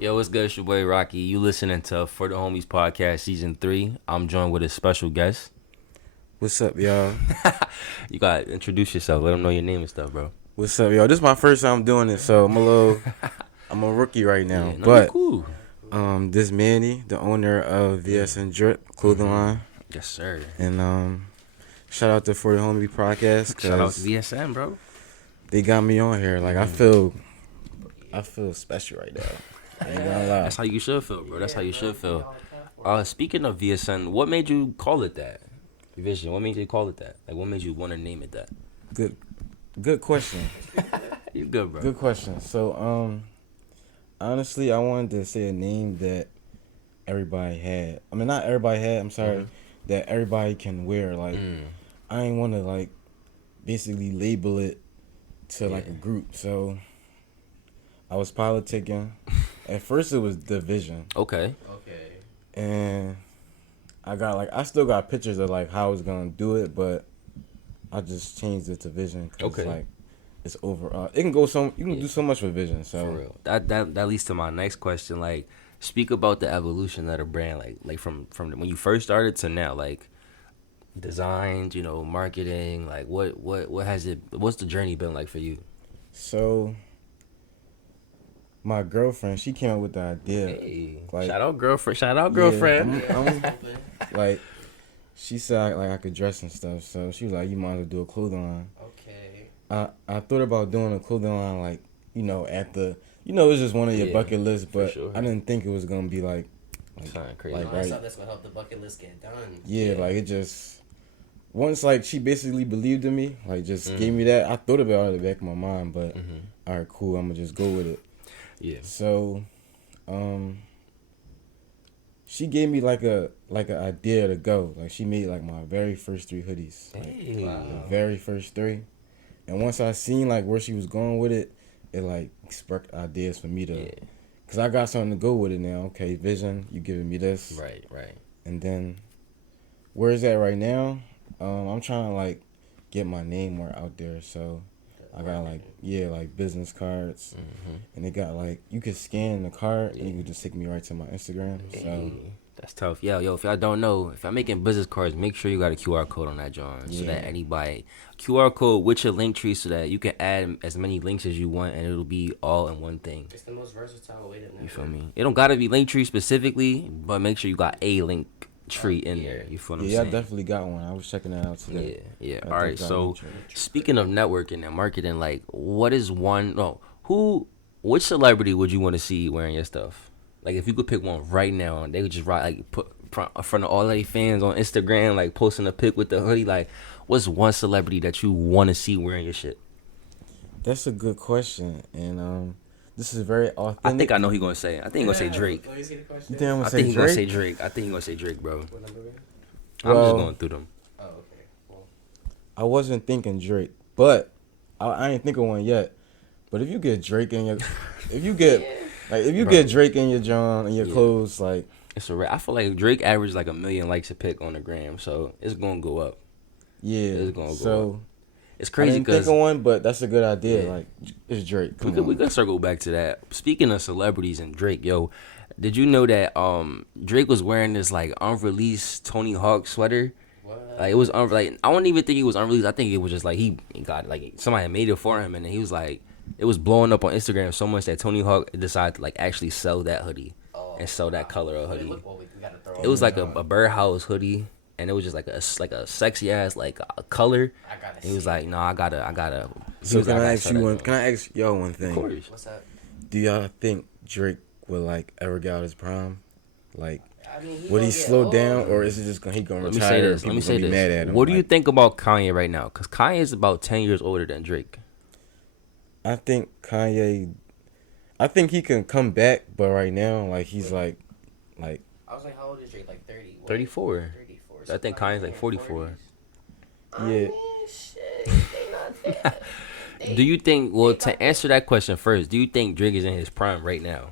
Yo, what's good? It's your boy Rocky. You listening to For the Homies Podcast Season 3. I'm joined with a special guest. What's up, y'all? You gotta introduce yourself. Let them know your name and stuff, bro. What's up, y'all? This is my first time doing it, so I'm a rookie right now. Yeah, no, but you cool. this Manny, the owner of VSNDRIP clothing line, Yes, sir. and shout out to For the Homie Podcast. Shout out to VSN, bro. They got me on here. Like I feel special right now. I ain't gonna lie. That's how you should feel, bro. That's how you should feel. Speaking of VSN, what made you call it that? Vision. What made you call it that? Like, what made you want to name it that? Good question. You good, bro? Good question. So honestly, I wanted to say a name that everybody had. I mean, not everybody had. I'm sorry. That everybody can wear. Like, I ain't want to like basically label it to like a group. So I was politicking. At first, it was Division. Okay. And I still got pictures of like how I was gonna do it, but I just changed it to Vision. Okay. Like it's overall. It can go you can do so much with Vision. So For real. That leads to my next question. Like, speak about the evolution of the brand. Like from when you first started to now. Like, designs, marketing. Like, what's the journey been like for you? So my girlfriend, she came up with the idea. Hey, like, shout out girlfriend. I'm like, she said like I could dress and stuff. So she was like, you might as well do a clothing line. Okay. I thought about doing a clothing line like at the it was just one of your bucket lists, but sure. I didn't think it was gonna be like crazy. Like, That's how that's gonna help the bucket list get done. Yeah, like it just once like she basically believed in me, like just gave me that. I thought about it in the back of my mind, but all right, cool, I'm gonna just go with it. Yeah. So, she gave me like an idea to go. Like she made like my very first 3 hoodies, Hey. Wow. the very first 3. And once I seen like where she was going with it, it like sparked ideas for me to, cause I got something to go with it now. Okay, Vision, you giving me this, Right. and then where is that right now? I'm trying to like get my name more out there, so I got like business cards, and they got like you could scan the card and you could just take me right to my Instagram. So Hey, that's tough. Yo, if y'all don't know, if y'all making business cards, make sure you got a QR code on that, John, so that anybody QR code with your link tree, so that you can add as many links as you want, and it'll be all in one thing. It's the most versatile way to network. You feel me? It don't gotta be link tree specifically, but make sure you got a link tree in there. You feel what I'm yeah, I saying? definitely got one. I was checking that out today. Yeah. I All right. got So, one tree. speaking of networking and marketing, like, what is one? No, which celebrity would you want to see wearing your stuff? Like, if you could pick one right now, and they would just put in front of all their fans on Instagram, like posting a pic with the hoodie. Like, what's one celebrity that you want to see wearing your shit? That's a good question, and this is very authentic. I think I know who he gonna say. I think he gonna say Drake. Let me see the question. You think I'm gonna I say think he gonna Drake? say Drake. I think he gonna say Drake, bro. What number? I'm Well, just going through them. Oh, okay. Well, I wasn't thinking Drake, but I ain't think of one yet. But if you get Drake in your, if you get Drake in your John and your clothes, like It's I feel like Drake averaged like 1 million likes a pic on the gram, so it's gonna go up. It's gonna go so It's I crazy didn't think because of one, but that's a good idea. Yeah. Like it's Drake. we could circle back to that. Speaking of celebrities and Drake, yo, did you know that Drake was wearing this like unreleased Tony Hawk sweater? what? Like it was like I don't even think it was unreleased. I think it was just like he got like somebody made it for him, and then he was like it was blowing up on Instagram so much that Tony Hawk decided to like actually sell that hoodie and sell that color of hoodie. We gotta throw It was like a birdhouse hoodie, and it was just like a sexy ass like a color. I gotta And he was see like, no, I gotta. he So was can like, I gotta ask sell you that one? joint. Can I ask y'all one Of thing? course. What's that? Do y'all think Drake will like ever get out his prime? Like, I mean, would he gonna slow get down, old. or is it just gonna Let retire? me say this. and Let me people say gonna be mad at this. him? What do you Like, think about Kanye right now? Because Kanye is about 10 years older than Drake. I think Kanye. I think he can come back, but right now, like he's like. I was like, how old is Drake? Like 30? What? 34. 34. I think Kanye's like 44. Yeah. Shit, they not that. Do you think? Well, to answer that question first, do you think Drake is in his prime right now?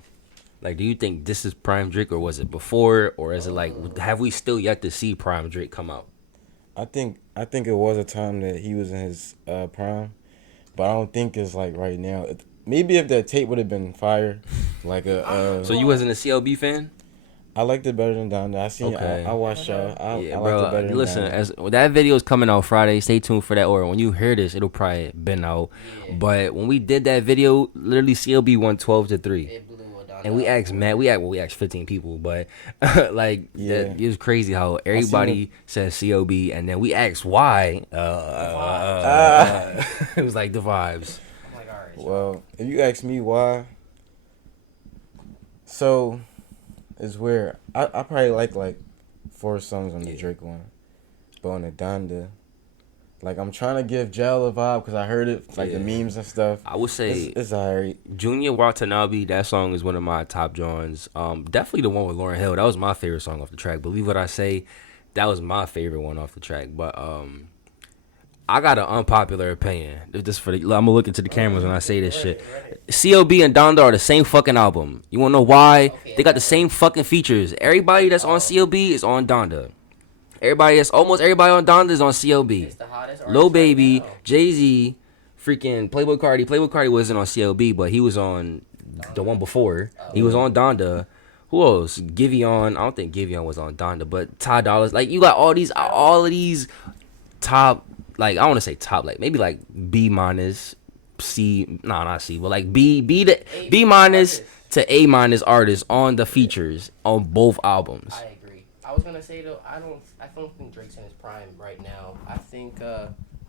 Like, do you think this is prime Drake, or was it before, or is it like have we still yet to see prime Drake come out? I think it was a time that he was in his prime, but I don't think it's like right now. Maybe if that tape would have been fire, Like a So you wasn't a CLB fan? I liked it better than Donda. Okay. I watched y'all. I Yeah, liked it better bro. than Listen, Donda. as that video is coming out Friday, stay tuned for that. Or when you hear this, it'll probably been out. Yeah. But when we did that video, literally CLB won 12-3. It blew a Donda. And we out asked for Matt, it. we asked 15 people, but like Yeah. that, it was crazy how everybody says CLB, and then we asked why. It was like the vibes. I'm like, all right. Well, if you ask me why, so it's weird. I probably like 4 songs on the Drake one, but on the Donda, like I'm trying to give Jail a vibe because I heard it like the memes and stuff. I would say It's alright. Junior Watanabe, that song is one of my top joins. Definitely the one with Lauryn Hill. That was my favorite song off the track. Believe what I say, that was my favorite one off the track. But I got an unpopular opinion. This for the, I'm gonna look into the cameras when I say this shit. CLB and Donda are the same fucking album. You wanna know why? They got the same fucking features. Everybody that's on CLB is on Donda. Almost everybody on Donda is on CLB. It's the hottest Lil artist Baby, right now. Jay-Z, freaking Playboy Cardi. Playboy Cardi wasn't on CLB, but he was on the one before. He was on Donda. Who else? Giveon. I don't think Giveon was on Donda, but Ty Dolla. Like you got all of these top. Like I want to say top. Like maybe like B minus, C. No, not C, but like B minus to A minus artists on the features on both albums. I agree. I was gonna say though, I don't think Drake's in his prime right now. I think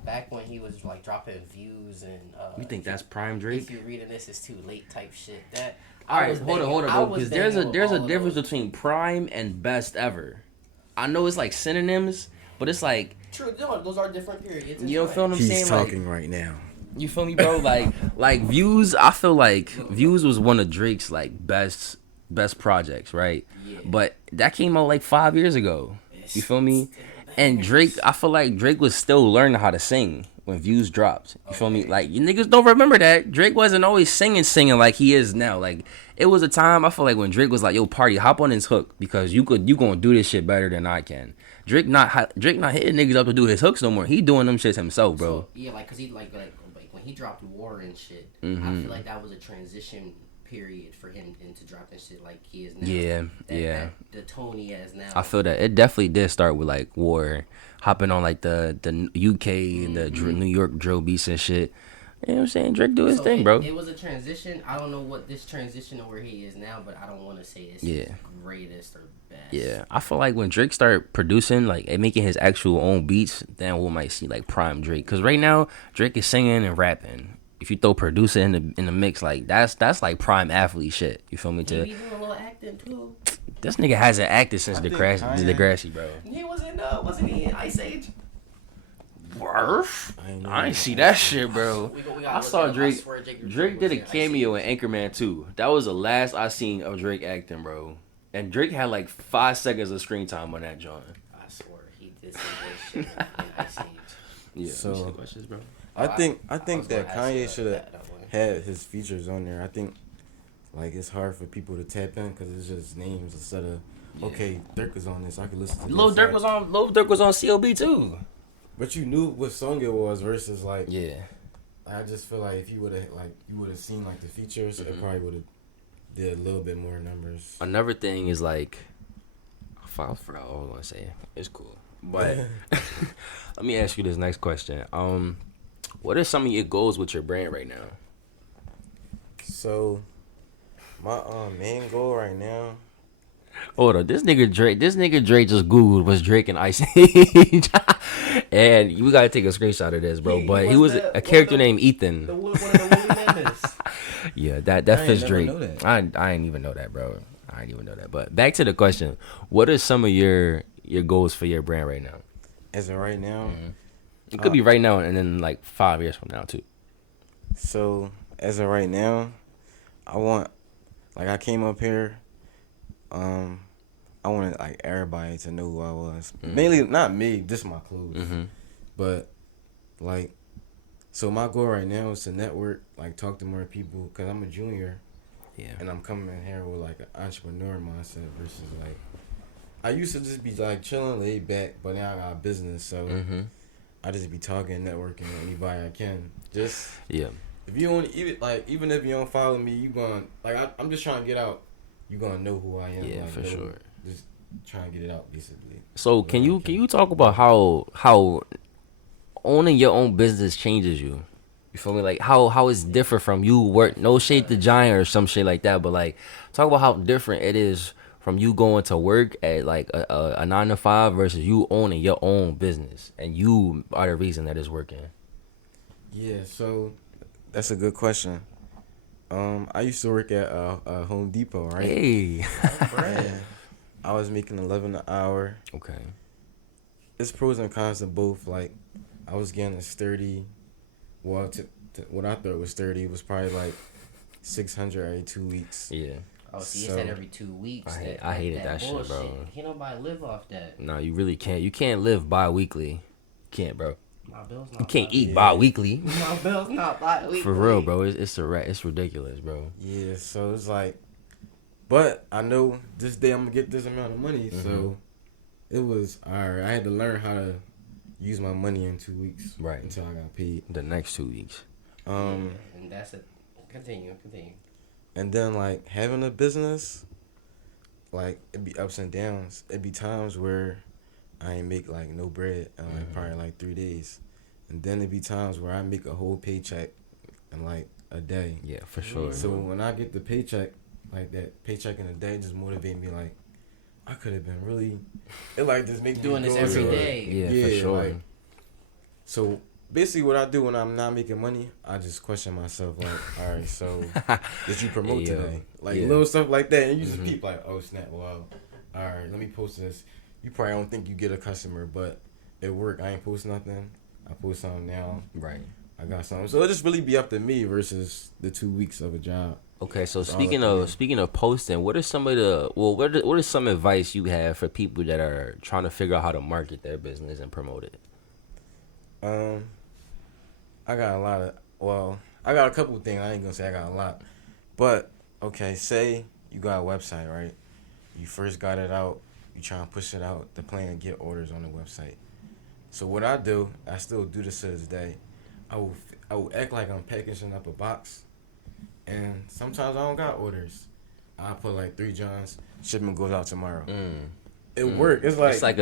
back when he was like dropping views and You think that's prime Drake? if you're reading this, it's too late type shit. That All right, hold on, bro. Because there's a difference between prime and best ever. I know it's like synonyms, but it's like True, no, those are different periods. you don't feel what I'm saying? He's talking right now. Like, you feel me, bro? Like Views. I feel like Views was one of Drake's like best projects, right? Yeah. But that came out like 5 years ago. You feel me? And Drake, I feel like Drake was still learning how to sing when Views dropped. You feel me? Like you niggas don't remember that Drake wasn't always singing like he is now. Like it was a time I feel like when Drake was like, "Yo, party, hop on his hook because you gonna do this shit better than I can." Drake not hitting niggas up to do his hooks no more. He doing them shits himself, bro. So, yeah, like cause he like when he dropped War and shit, Mm-hmm. I feel like that was a transition period for him into dropping shit like he is now. Yeah, The tone he has now. I feel that it definitely did start with like War, hopping on like the UK and the New York drill beats and shit. You know what I'm saying? Drake do his thing, bro. It was a transition. I don't know what this transition to where he is now, but I don't want to say it's Yeah. his greatest or best. Yeah, I feel like when Drake start producing, like and making his actual own beats, then we might see like prime Drake. Cause right now Drake is singing and rapping. If you throw producer in the mix, like that's like prime athlete shit. You feel me? He To be doing a little acting too. this nigga hasn't acted since I think Degrassi, bro. He wasn't he in Ice Age? Worf? I ain't know I ain't that. see that shit, bro. We gotta I look saw it up. I Drake. swear Drake did a was in Ice cameo Age. in Anchorman 2. That was the last I seen of Drake acting, bro. And Drake had like 5 seconds of screen time on that joint. I swear he did some good shit in Ice Age. Yeah. So- let me see the questions, bro. I think was that gonna ask Kanye you should have that one. had his features on there. I think like it's hard for people to tap in because it's just names instead of okay, Dirk was on this. I could listen to Lil this. Durk Like, was on. Lil Durk was on CLB too. but you knew what song it was versus like. Yeah. I just feel like if you would have seen like the features, it probably would have did a little bit more numbers. Another thing is like, I forgot what I was gonna say. It's cool, but let me ask you this next question. What are some of your goals with your brand right now? So, my main goal right now. Hold on, this nigga Drake just Googled was Drake and Ice Age, and you gotta take a screenshot of this, bro. But he was a character named Ethan. One of the Woody members. Yeah, that I fits ain't never Drake. know that. I didn't even know that, bro. I didn't even know that. But back to the question: what are some of your goals for your brand right now? As of right now, It could be right now, and then like 5 years from now too. so as of right now, I want I came up here. I wanted like everybody to know who I was. Mainly not me, just my clothes. But like, so my goal right now is to network, like talk to more people, cause I'm a junior. Yeah. And I'm coming in here with like an entrepreneur mindset versus like, I used to just be like chilling, laid back, but now I got business, so I just be talking, networking with anybody I can. Just Yeah. If you don't even if you don't follow me, you gonna I'm just trying to get out. You gonna know who I am. Yeah, for sure. Just trying to get it out, basically. So can you talk about how owning your own business changes you? You feel me? Like how it's different from you work no shade to Giant or some shit like that, but like talk about how different it is from you going to work at like a 9 to 5 versus you owning your own business and you are the reason that it's working. Yeah, so that's a good question. I used to work at Home Depot, right? Hey. And I was making $11 an hour. Okay. It's pros and cons to both. Like, I was getting a sturdy. Well, what I thought was 30 was probably like 600 every 2 weeks. Yeah. Oh, see, you said every 2 weeks. I hated that shit, bro. Can't nobody live off that. No, you really can't. You can't live bi-weekly. You can't, bro. My bill's not You can't eat bi- bi-weekly. My bill's not bi-weekly. For real, bro. It's ridiculous, bro. Yeah, so it's like, but I know this day I'm gonna get this amount of money, so it was alright. I had to learn how to use my money in 2 weeks, Right. until I got paid. The next 2 weeks. And that's it. Continue. And then like having a business, like it'd be ups and downs. It'd be times where I ain't make like no bread in like probably like 3 days, and then it'd be times where I make a whole paycheck in like a day. Yeah, for sure. So when I get the paycheck, like that paycheck in a day, just motivate me. Like I could have been really, it like just make Doing me this go every to- day. Yeah, for sure. like, so basically, what I do when I'm not making money, I just question myself. Like, all right, so did you promote Hey, yo. today? Like Yeah. little stuff like that, and you just peep like, oh snap, wow, all right, let me post this. You probably don't think you get a customer, but it worked. I ain't post nothing. I post something now. Right. I got something. So it just really be up to me versus the 2 weeks of a job. Okay, so That's all speaking up to me. of posting, what are some of the what is some advice you have for people that are trying to figure out how to market their business and promote it? I got a lot of, I got a couple of things. I ain't gonna say I got a lot, but okay, say you got a website, right? You first got it out, you trying to push it out, the plan to get orders on the website. So what I do, I still do this to this day. I will act like I'm packaging up a box, and sometimes I don't got orders. I put like 3 Johns, shipment goes out tomorrow. It work. It's like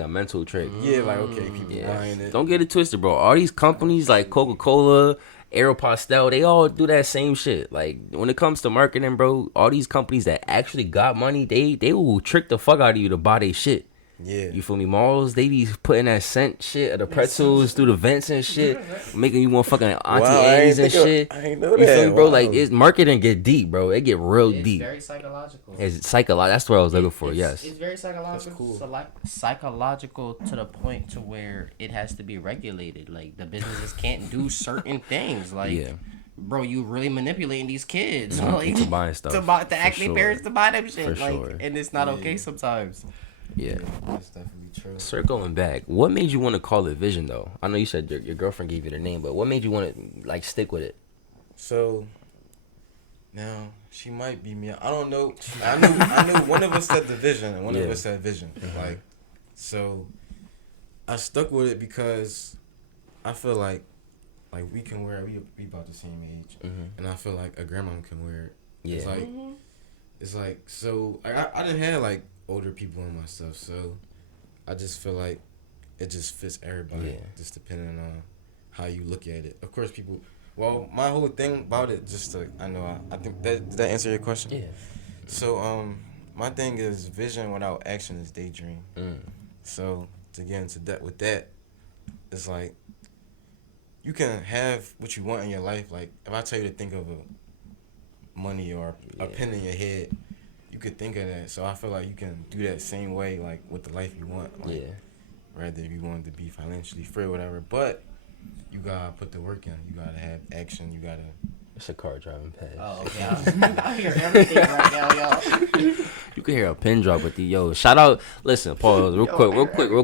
a mental trick. yeah, like okay, people buying it. Don't get it twisted, bro. All these companies like Coca-Cola, Aeropostale, they all do that same shit. Like when it comes to marketing, bro, all these companies that actually got money, they will trick the fuck out of you to buy their shit. Yeah. You feel me? Malls, they be putting that scent shit of the pretzels through the vents and shit, making you want fucking Auntie Anne's and shit. I ain't know You that. feel me, bro? Wow. Like it's marketing get deep, bro. It get real It's deep. very psychological. It's psychological. That's what I was looking for. Yes. It's very psychological. cool. Psychological to the point to where it has to be regulated. Like the businesses can't do certain things. Like, Yeah. bro, you really manipulating these kids like, To buying stuff. to actually sure. parents to buy them shit. For Like, sure. and it's not okay sometimes. Yeah. That's definitely true. Circling back, what made you want to call it Vision though? I know you said your girlfriend gave you the name, but what made you want to like stick with it? So now she might be me. I don't know. I knew one of us said the vision and one of us said vision. Like, so I stuck with it because I feel like we can wear it. We about the same age, and I feel like a grandma can wear it. Yeah. It's like so. I didn't have like older people in my stuff, so I just feel like it just fits everybody, just depending on how you look at it. Of course, people. Well, my whole thing about it, I think did that answer your question? Yeah. So my thing is vision without action is daydream. So to get into that with that, it's like you can have what you want in your life. Like if I tell you to think of money or a pen in your head, you could think of that. So I feel like you can do that same way, like with the life you want. Like, rather if you want to be financially free or whatever, but you gotta put the work in. You gotta have action. You gotta. It's a car driving past. Oh, okay. I hear everything right now, y'all. You can hear a pin drop with the yo. Shout out. Listen, pause real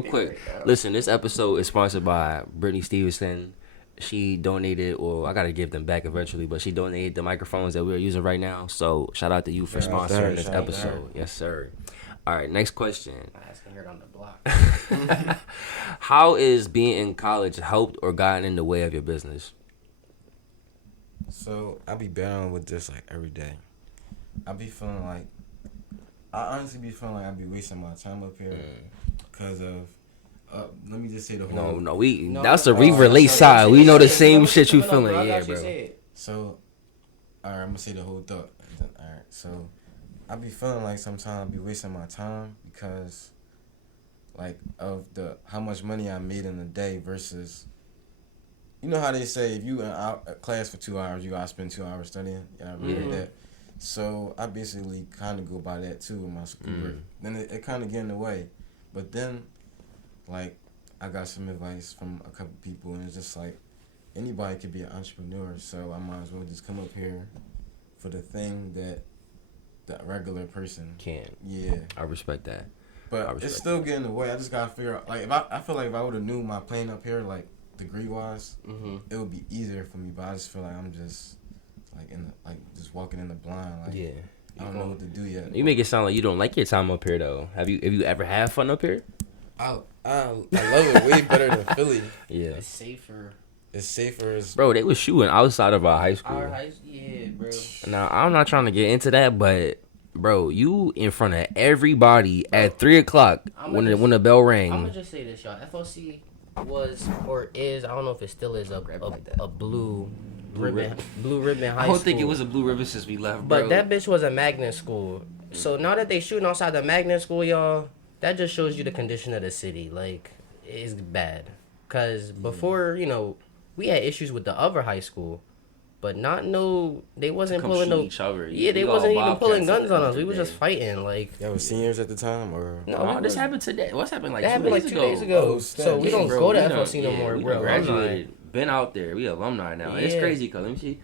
quick. Listen, this episode is sponsored by Brittany Stevenson. She donated, or I gotta give them back eventually, but she donated the microphones that we're using right now. So shout out to you for sponsoring this episode. Yes, sir. All right, next question. I asked her on the block. How is being in college helped or gotten in the way of your business? So I be battling with this like every day. I be feeling like I honestly be feeling like I be wasting my time up here because of. Let me just say the whole. That's the relate side. We know the same shit you feeling, yeah, bro. So, alright, I'm gonna say the whole thought. Alright, so I be feeling like sometimes I be wasting my time because, like, of the how much money I made in a day versus. You know how they say if you in a class for 2 hours, you gotta spend 2 hours studying. Yeah, I read that. So I basically kind of go by that too with my schoolwork. Then it kind of get in the way, but then. Like, I got some advice from a couple people, and it's just like, anybody could be an entrepreneur, so I might as well just come up here for the thing that the regular person can't. Yeah. I respect that. But it's still getting in the way. I just gotta figure out, like, I feel like if I would have knew my plane up here, like, degree-wise, it would be easier for me, but I just feel like I'm just, like, just walking in the blind, like, yeah. I don't know what to do yet. You make it sound like you don't like your time up here, though. Have you ever had fun up here? I love it way better than Philly. Yeah. It's safer. Bro, they was shooting outside of our high school. Yeah, bro. Now, I'm not trying to get into that, but, bro, you in front of everybody at 3 o'clock when the bell rang. I'm going to just say this, y'all. FOC was or is, I don't know if it still is, a blue ribbon high school. I don't think it was a blue ribbon since we left, bro. But that bitch was a magnet school. So now that they shooting outside the magnet school, y'all, that just shows you the condition of the city. Like, it's bad. Because before, we had issues with the other high school. But they wasn't pulling no... each other. Yeah, they wasn't even pulling guns on us. We was just fighting, like... Y'all was seniors at the time, or... No, this happened today. What's happened, that happened like 2 days ago. Oh, so we don't go to FOC no more, bro. Graduated. Been out there. We alumni now. Yeah. It's crazy, because let me see.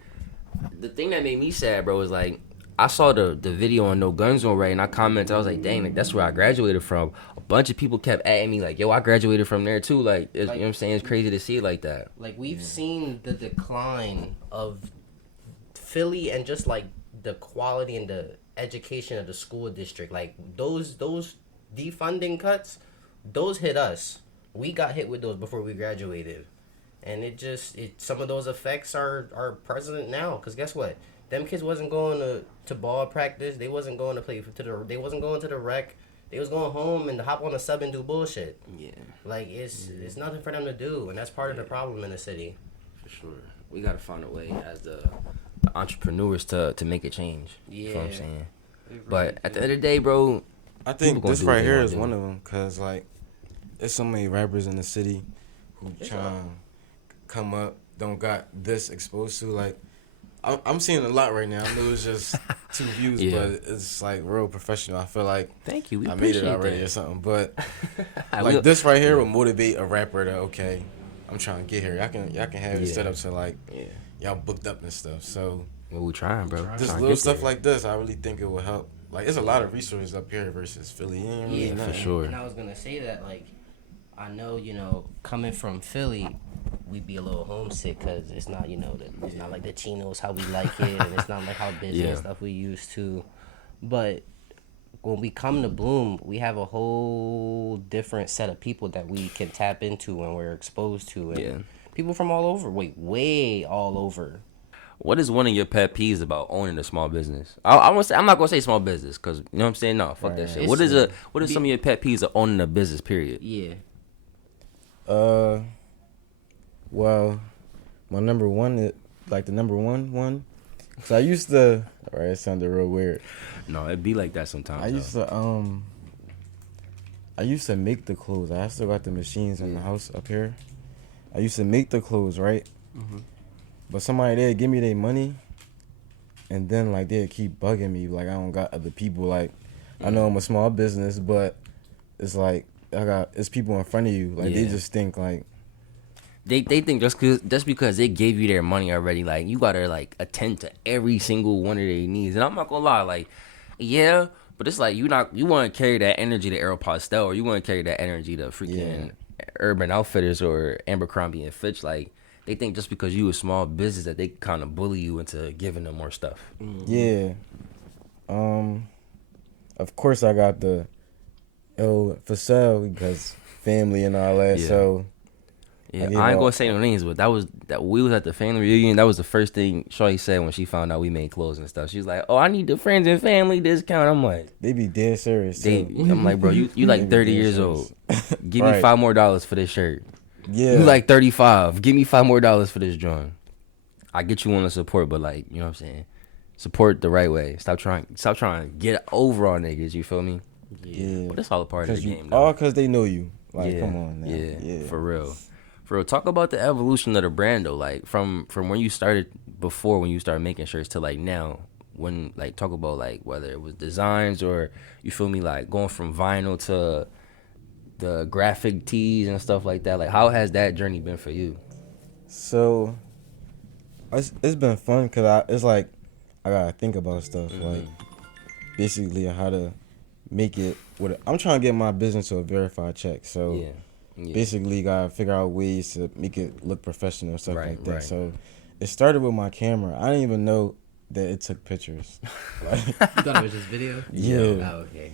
The thing that made me sad, bro, was like... I saw the video on No Gun Zone, right, and I commented, I was like, dang, like, that's where I graduated from. A bunch of people kept adding me, like, yo, I graduated from there, too. Like, you know what I'm saying? It's crazy to see it like that. Like, we've seen the decline of Philly and just, like, the quality and the education of the school district. Like, those defunding cuts, those hit us. We got hit with those before we graduated. And some of those effects are present now. Because guess what? Them kids wasn't going to ball practice. They wasn't going to they wasn't going to the rec. They was going home and hop on a sub and do bullshit. Yeah. Like, it's nothing for them to do. And that's part of the problem in the city. For sure. We got to find a way as the entrepreneurs to make a change. Yeah. You know what I'm saying? Really but at the end of the day, bro, I think this right here is one of them. Because, like, there's so many rappers in the city who try to come up, don't got this exposed to, like, I'm seeing a lot right now. I know it's just 2 views, but it's like real professional. I feel like thank you. I made it already or something. But like this right here will motivate a rapper to I'm trying to get here. Y'all can have it set up to like y'all booked up and stuff. So we trying, bro. Just little stuff like this, I really think it will help. Like there's a lot of resources up here versus Philly. For sure. And I was gonna say that, like, I know, coming from Philly, we'd be a little homesick because it's not, it's not like the chinos how we like it, and it's not like how busy and stuff we used to. But when we come to Bloom, we have a whole different set of people that we can tap into and we're exposed to. And people from all over, way all over. What is one of your pet peeves about owning a small business? I'm not gonna say small business because you know what I'm saying. No, fuck that shit. What is some of your pet peeves of owning a business? Period. Yeah. Well, my number one is like the number one. So I used to. Alright, it sounded real weird. No, it'd be like that sometimes. I used to make the clothes. I still got the machines in the house up here. I used to make the clothes, right? Mm-hmm. But somebody there give me their money, and then like they keep bugging me like I don't got other people. Like I know I'm a small business, but it's like it's people in front of you. Like they just think like. They think just because they gave you their money already, like you gotta like attend to every single one of their needs. And I'm not gonna lie, like but it's like you want to carry that energy to Aeropostale, or you want to carry that energy to freaking Urban Outfitters or Abercrombie and Fitch. Like they think just because you a small business that they kind of bully you into giving them more stuff. Yeah. Of course I got the for sale because family and all that. So. Yeah, I ain't gonna say no names, but that we was at the family reunion. That was the first thing Shorty said when she found out we made clothes and stuff. She was like, "Oh, I need the friends and family discount." I'm like, They be dead serious too. I'm like, bro, you like They be 30 dead years serious. old. Give me Right. $5 more for this shirt. Yeah. You like 35. Give me $5 more for this joint. I get you want to support, but like, you know what I'm saying? Support the right way. Stop trying to get over on niggas. You feel me? Yeah. But it's all a part of the game, though. All because they know you. Like, yeah, come on now. yeah, for real. For real. Talk about the evolution of the brand, though. Like, from when you started, before when you started making shirts to like now. When, like, talk about like whether it was designs or, you feel me, like going from vinyl to the graphic tees and stuff like that. Like, how has that journey been for you? So, it's been fun because it's like I gotta think about stuff like basically how to make it. I'm trying to get my business to a verified check. So basically, gotta figure out ways to make it look professional and stuff like that. Right. So it started with my camera. I didn't even know that it took pictures. You thought it was just video? Yeah. Oh, okay.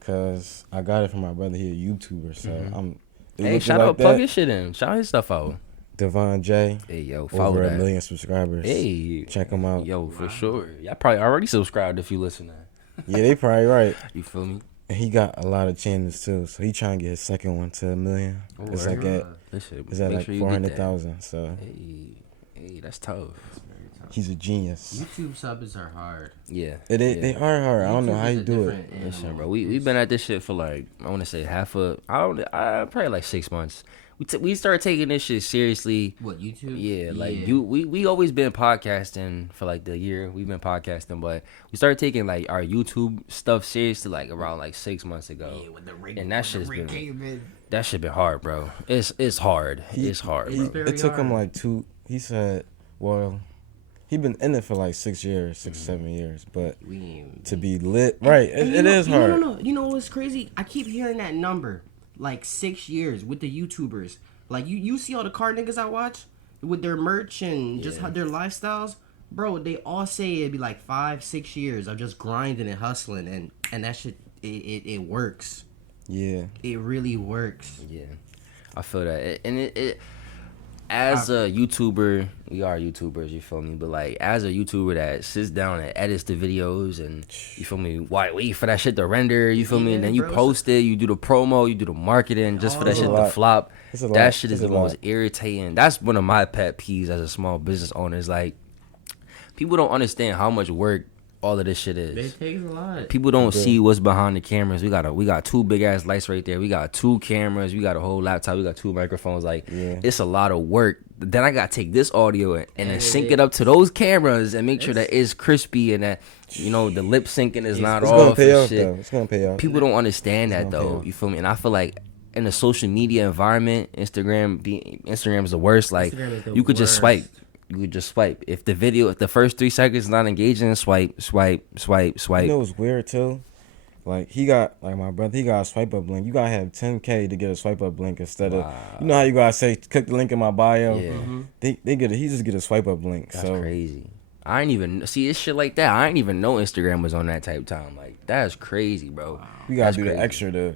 Cause I got it from my brother. He a YouTuber, so Hey, shout out, plug his shit in. Shout his stuff out. Devon J. Hey, yo, follow over that. 1 million subscribers. Hey, check him out. Yo, for sure. Y'all probably already subscribed if you listen to that. Yeah, they probably right. You feel me? And he got a lot of channels too, so he trying to get his second one to 1 million. It's like at 400,000. So hey, that's tough. he's a genius. YouTube subs are hard. Yeah, They are hard. I don't know how you do it. Listen, bro, we've been at this shit for like, I want to say probably like 6 months. We started taking this shit seriously. What, YouTube? Yeah, like we always been podcasting for like the year we've been podcasting, but we started taking like our YouTube stuff seriously like around like 6 months ago. Yeah, when the rig, and that shit's been hard, bro. It's hard. It's hard, bro. It took him like he said, well, he been in it for like 6 years, 7 years, but to be lit, right? It is hard. No. You know what's crazy? I keep hearing that number, like 6 years with the YouTubers. Like you see all the car niggas I watch with their merch and just how their lifestyles, bro. They all say it'd be like 5-6 years of just grinding and hustling, and that shit it works. Yeah, it really works. Yeah, I feel that, and it as a YouTuber, we are YouTubers, you feel me? But like as a YouTuber that sits down and edits the videos and, you feel me, wait for that shit to render, you feel me? And then you post it, you do the promo, you do the marketing just for that shit to flop. That shit is the most irritating. That's one of my pet peeves as a small business owner. Is like, people don't understand how much work all of this shit is. It takes a lot. People don't see what's behind the cameras. We got 2 big ass lights right there. We got 2 cameras. We got a whole laptop. We got 2 microphones. Like, it's a lot of work. Then I got to take this audio and then sync it up to those cameras and make sure that it's crispy and that, you know, the lip syncing is not off and shit. It's gonna pay off. People don't understand that though. You feel me? And I feel like in the social media environment, Instagram is the worst. Like, you could just swipe. You could just swipe. If the first 3 seconds is not engaging, swipe. You know what's weird too? Like, my brother, he got a swipe up link. You gotta have 10K to get a swipe up link instead of, you know how you gotta say, click the link in my bio? Yeah. He just get a swipe up link. That's crazy. I ain't even see this shit like that. I ain't even know Instagram was on that type of time. Like, that's crazy, bro. We gotta do the extra to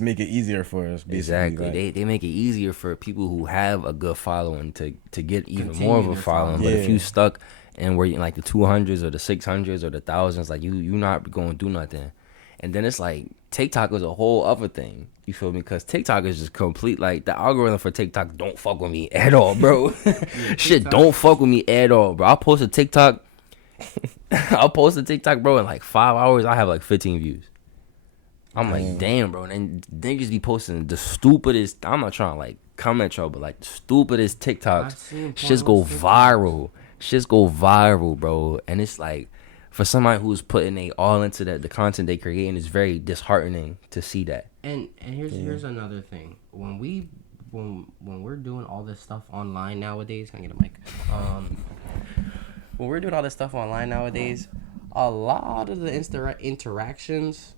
make it easier for us. Exactly. Like, they make it easier for people who have a good following to get even more of a following. But if you stuck and where you like the 200s or the 600s or the thousands, like you not going to do nothing. And then it's like TikTok is a whole other thing. You feel me? Because TikTok is just complete. Like, the algorithm for TikTok don't fuck with me at all, bro. Shit don't fuck with me at all, bro. I'll post a TikTok, bro, in like 5 hours. I have like 15 views. I'm like, damn, bro. And then niggas be posting the stupidest. I'm not trying to like comment y'all, but like the stupidest TikToks. Shit's go viral, bro. And it's like, for somebody who's putting they all into the content they creating, it's very disheartening to see that. And here's another thing. When we're doing all this stuff online nowadays, can I get a mic? When we're doing all this stuff online nowadays, a lot of the interactions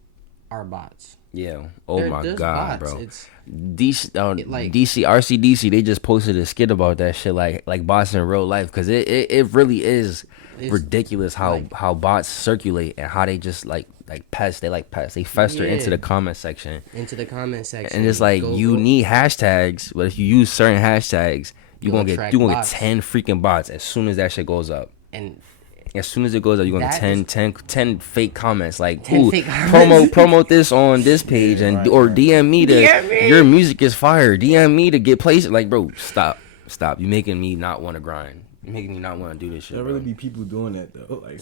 are bots. Yeah. Oh my There's god, bots. bro. It's DC RCDC. They just posted a skit about that shit, like bots in real life, because it really is ridiculous how bots circulate and how they just like pests. They like pests. They fester into the comment section. And it's like you need hashtags, but if you use certain hashtags, you're gonna get 10 freaking bots as soon as that shit goes up. And as soon as it goes up, you're gonna get 10 fake comments like, ooh, fake comments. promote this on this page or DM me your music is fire. DM me to get placed. Like, bro, stop. You're making me not want to grind. You're making me not want to do this shit. There really be people doing that though, like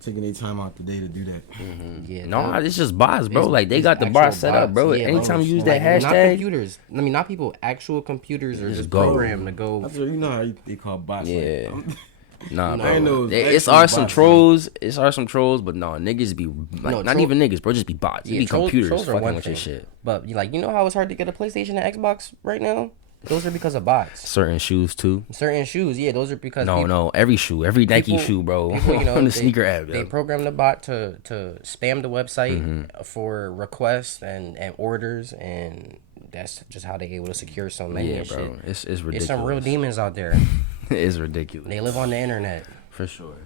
taking their time out the day to do that. Mm-hmm. Yeah, no, it's just bots, bro. Like they got the bots set up, bro. Yeah, anytime you use that hashtag, not computers. I mean, not people. Actual computers are just programmed to go. That's what, you know how they call bots. Yeah. Like, nah, bro. I know It's are some trolls. It's are some trolls, but no, niggas be like, not even niggas, bro. Just be bots. It be computers fucking with your shit. But you know how it's hard to get a PlayStation and Xbox right now? Those are because of bots. Certain shoes too. Certain shoes, yeah, those are because no, every shoe, every Nike shoe, bro. People, on the sneaker app. They programmed the bot to spam the website for requests and orders, and that's just how they able to secure so many. Yeah, bro, it's ridiculous. There's some real demons out there. It's ridiculous. They live on the internet. For sure.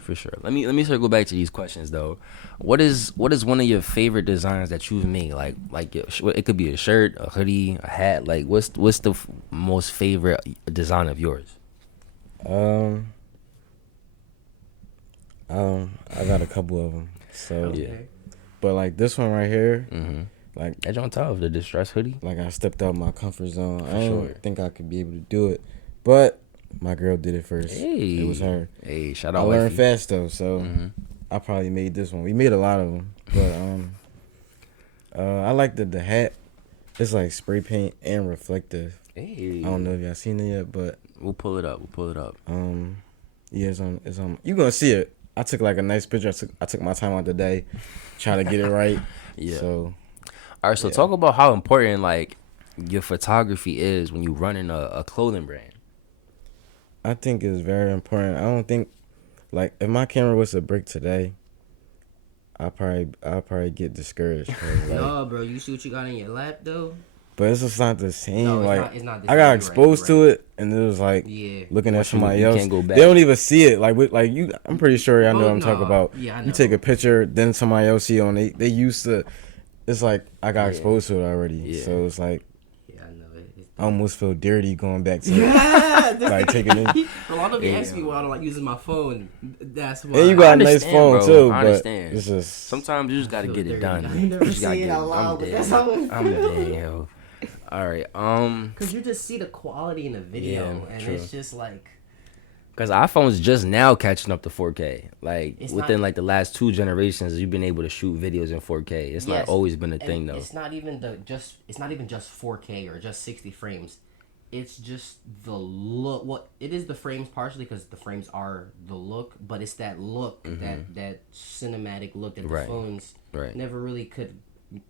Let me circle back to these questions though. What is one of your favorite designs that you've made? Like it could be a shirt, a hoodie, a hat. Like what's the most favorite design of yours? I got a couple of them. So yeah, but like this one right here, like edge on top of the distressed hoodie. Like I stepped out my comfort zone. I didn't think I could be able to do it, but my girl did it first. Hey, it was her. Hey, shout out. I learned fast though, so I probably made this one. We made a lot of them, but I like the hat. It's like spray paint and reflective. Hey, I don't know if y'all seen it yet, but we'll pull it up. Yeah, it's on. You gonna see it. I took like a nice picture. I took my time out the day, try to get it right. Yeah. So, all right. So talk about how important like your photography is when you running a clothing brand. I think it's very important. I don't think, like, if my camera was to break today, I'll probably get discouraged. Like, no, bro, you see what you got in your lap though. But it's just not the same. No, it's not I got exposed to it, and it was like looking at somebody else. They don't even see it. Like you, I'm pretty sure I know what I'm talking about. Yeah, I know. You take a picture, then somebody else see it on. They used to. It's like I got exposed to it already. Yeah. So it's like. I almost feel dirty going back to it. Like taking it. A lot of people ask me why I don't like using my phone. That's why. And you got a nice phone bro. too. I understand. It's just sometimes you just gotta get it done. I never say it out loud, but that's how I'm dead, yo. All right. Cause you just see the quality in the video, and true. It's just like. Cause iPhone's just now catching up to 4K. Like within like the last 2 generations, you've been able to shoot videos in 4K. It's not always been a thing though. It's not even just 4K or just 60 frames. It's just the look. Well, it is the frames partially because the frames are the look, but it's that look, that cinematic look that the phones never really could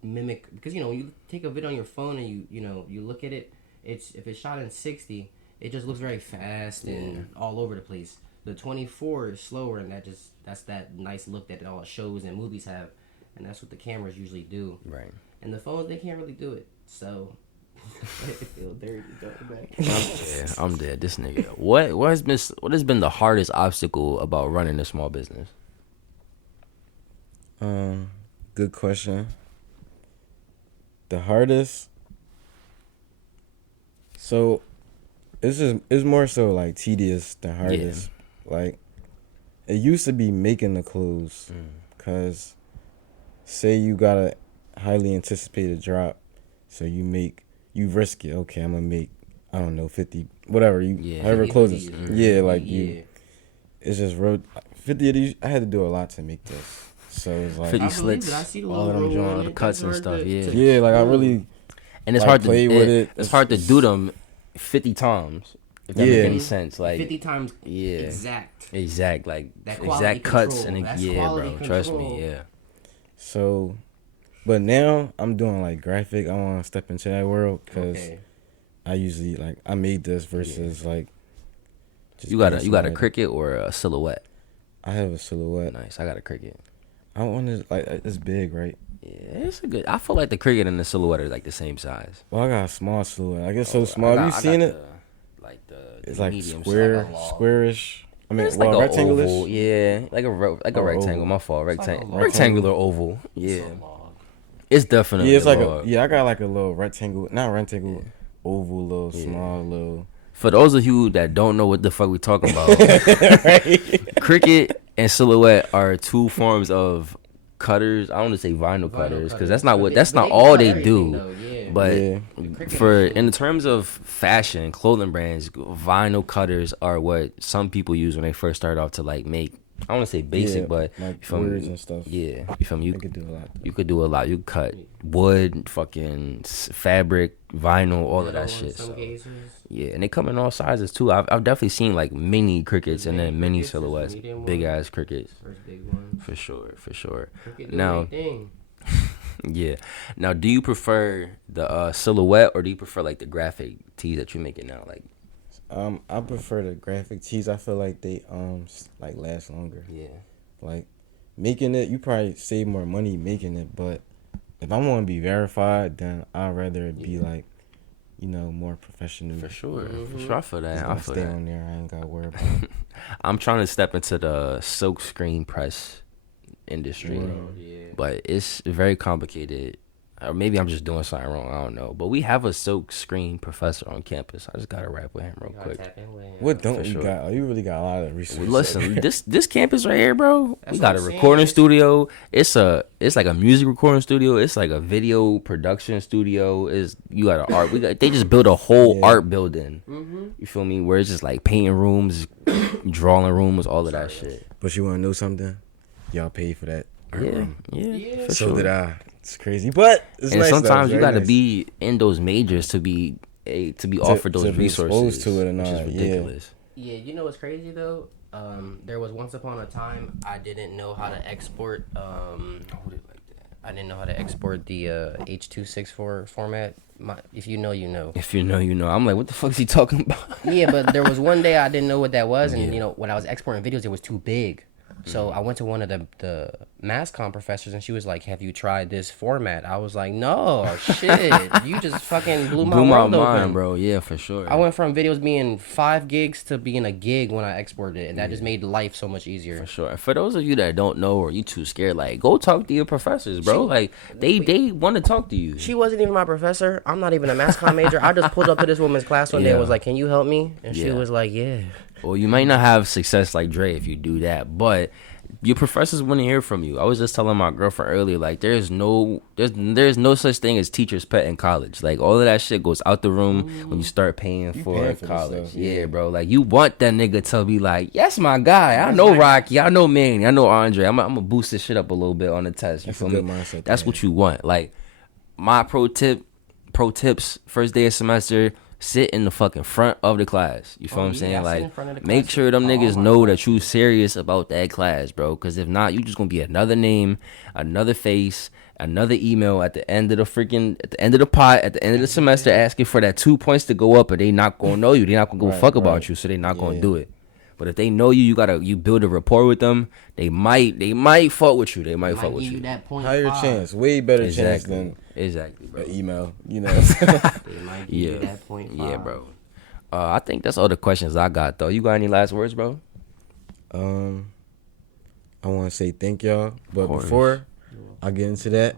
mimic. Because you take a video on your phone and you look at it. If it's shot in 60. It just looks very fast and all over the place. The 24 is slower, and that's that nice look that all shows and movies have, and that's what the cameras usually do. Right. And the phones, they can't really do it. So I feel dirty. I'm dead. This nigga. What has been the hardest obstacle about running a small business? Good question. The hardest. So. It's more so like tedious than hardest. Yeah. Like it used to be making the clothes, cause say you got a highly anticipated drop, so you risk it. Okay, I'm gonna make 50 whatever however clothes. It's just 50 of these. I had to do a lot to make this, so it's like 50 slits, all of them joints, the cuts and stuff. Like I really and it's hard to play with it. It's hard to do them 50 times, if that makes any sense. Like 50 times exact like exact cuts and bro, trust me. So but now I'm doing like graphic. I want to step into that world because I usually like I made this versus like you got a Cricut or a Silhouette? I have a Silhouette. Nice. I got a Cricut. I want to like it's big, right? Yeah, it's a good. I feel like the cricket and the silhouette are like the same size. Well, I got a small silhouette. I guess so Oh, small. Have you seen it? Like It's the like medium square, size. squarish. I mean, It's well, like a rectangular. oval, yeah, like a Or rectangle. oval. My fault, like a rectangle, log. rectangular oval. It's Yeah, a log. it's definitely Yeah, it's like a log. yeah. I got like a little rectangle, not rectangle, oval, little Yeah. small, little. For those of you that don't know what the fuck we talking about, Right. cricket and silhouette are two forms of cutters. I don't want to say vinyl cutters because that's not what that's not all they do. Though, yeah. But Yeah. cricket for machine. in terms of fashion, clothing brands, vinyl cutters are what some people use when they first start off to like make. I don't want to say basic, Yeah, but like you feel me? words and stuff. Yeah, you feel me? They could do a lot. You could do a lot. You could cut wood, fucking fabric, vinyl, all of Metal that in shit. some So, cases. yeah, and they come in all sizes too. I've definitely seen like mini crickets and then mini crickets, there's silhouettes, medium big ones. ass crickets. First big one. For sure, for sure. Cricket do Now, their thing. yeah. Now, do you prefer the silhouette or do you prefer like the graphic tees that you're making now? Like, I prefer the graphic tees. I feel like they like last longer. yeah, Like making it, you probably save more money making it, but if I want to be verified, then I'd rather it be like, more professional. for sure, for Mhm. sure. I feel It's that. I gonna feel stay that. on there. I ain't gotta worry about it. I'm trying to step into the silk screen press industry, Word. Yeah. but it's very complicated. Or maybe I'm just doing something wrong. I don't know. But we have a silk screen professor on campus. I just gotta rap with him real Gotta quick. tap in with him. What don't For you sure. got? Oh, you really got a lot of research. Listen, this campus right here, bro. That's We what got a I'm saying. recording studio. It's like a music recording studio. It's like a video production studio. You got an art. They just built a whole Yeah. art building. Mm-hmm. You feel me? Where it's just like painting rooms, drawing rooms, all of that shit. But you want to know something? Y'all paid for that. Yeah, Yeah. yeah, for So sure. did I. It's crazy, but it's And nice though. sometimes It's you very got to nice. be in those majors to be offered those to be resources, exposed to it and which all is that, yeah. ridiculous. Yeah, you know what's crazy though? There was once upon a time I didn't know how to export. I didn't know how to export the H.264 format. If you know, you know. If you know, you know. I'm like, what the fuck is he talking about? Yeah, but there was one day I didn't know what that was, and Yeah. when I was exporting videos, it was too big. So I went to one of the mass comm professors, and she was like, "Have you tried this format?" I was like, "No, shit, you just fucking blew my world mind, open." bro. Yeah, for sure. I went from videos being 5 gigs to being a gig when I exported it, and that just made life so much easier. For sure. For those of you that don't know or you too scared, like go talk to your professors, bro. Like they want to talk to you. She wasn't even my professor. I'm not even a mass comm major. I just pulled up to this woman's class one day and was Yeah. like, "Can you help me?" And she Yeah. was like, "Yeah." Well, you might not have success like Dre if you do that, but your professors want to hear from you. I was just telling my girlfriend earlier, like there's no such thing as teacher's pet in college. Like all of that shit goes out the room when you start paying for paying for this college. stuff, Yeah, yeah. bro. Like you want that nigga to be like, yes, my guy. I know Rocky. I know Manny. I know Andre. I'm gonna boost this shit up a little bit on the test. You That's a feel me? good mindset to That's have. what you want. Like my pro tips, first day of semester. Sit in the fucking front of the class. You feel what I'm yeah, saying? I sit in Like, front of the make class sure them for all niggas my know that classes. you serious about that class, bro. Because if not, you just gonna be another name, another face, another email at the end of the pot, at the end of the semester, asking for that 2 points to go up, but they not gonna know you. They not gonna go Right, fuck about right. you, so they not gonna Yeah. do it. But if they know you, you build a rapport with them. They might fuck with you. They might fuck Might with give you you. that point. Higher chance, way better chance than Exactly, bro. an email. They might give you Yeah, that point. yeah, bro. I think that's all the questions I got though. You got any last words, bro? I want to say thank y'all, but course. before I get into that,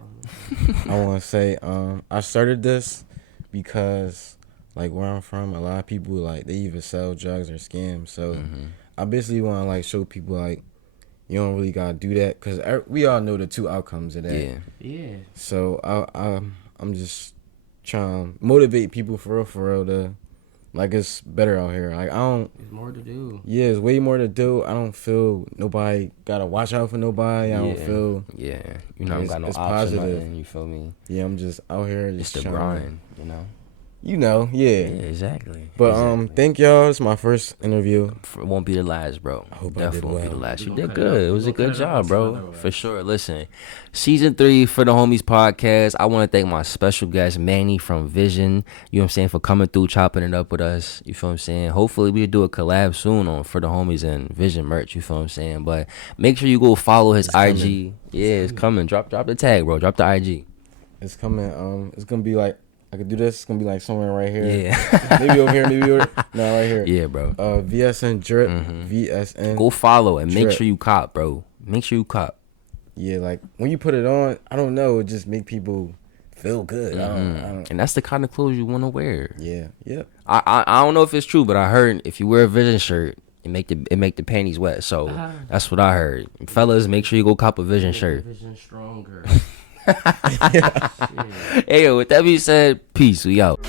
I want to say I started this because like where I'm from, a lot of people like they either sell drugs or scam. So I basically want to like show people like you don't really gotta do that because we all know the two outcomes of that. Yeah. Yeah. So I'm just trying to motivate people for real to like it's better out here. Like I don't. There's more to do. Yeah, it's way more to do. I don't feel nobody gotta watch out for nobody. I don't feel. Yeah, you know, I don't got no it's ops or positive. nothing. You feel me? Yeah, I'm just out here It's just the trying. grind, you know. You know, yeah. Exactly. But exactly. thank y'all. It's my first interview. It won't be the last, bro. I hope Definitely I did won't be the well. last. You We gonna did cut it good. up. It was We a gonna good cut it up job, next bro. time, though, For man. sure. Listen, season 3 for the homies podcast. I want to thank my special guest Manny from Vision. You know what I'm saying, for coming through, chopping it up with us. You feel what I'm saying? Hopefully we'll do a collab soon on For the Homies and Vision merch. You feel what I'm saying? But make sure you go follow his It's IG. coming. Yeah, it's coming. Drop the tag, bro. Drop the IG. It's coming. It's gonna be like I could do this. It's gonna be like somewhere right here. Yeah. Maybe over here. Maybe over. No, right here. Yeah, bro. VSN drip. VSN. Go follow and make Drip. sure you cop, bro. Make sure you cop. Yeah, like when you put it on, I don't know. It just make people feel good. I don't. And that's the kind of clothes you want to wear. Yeah. Yep. I don't know if it's true, but I heard if you wear a Vision shirt, it make the panties wet. So that's what I heard. Fellas, make sure you go cop a Vision shirt. Vision stronger. Hey, yo, with that being said, peace. We out.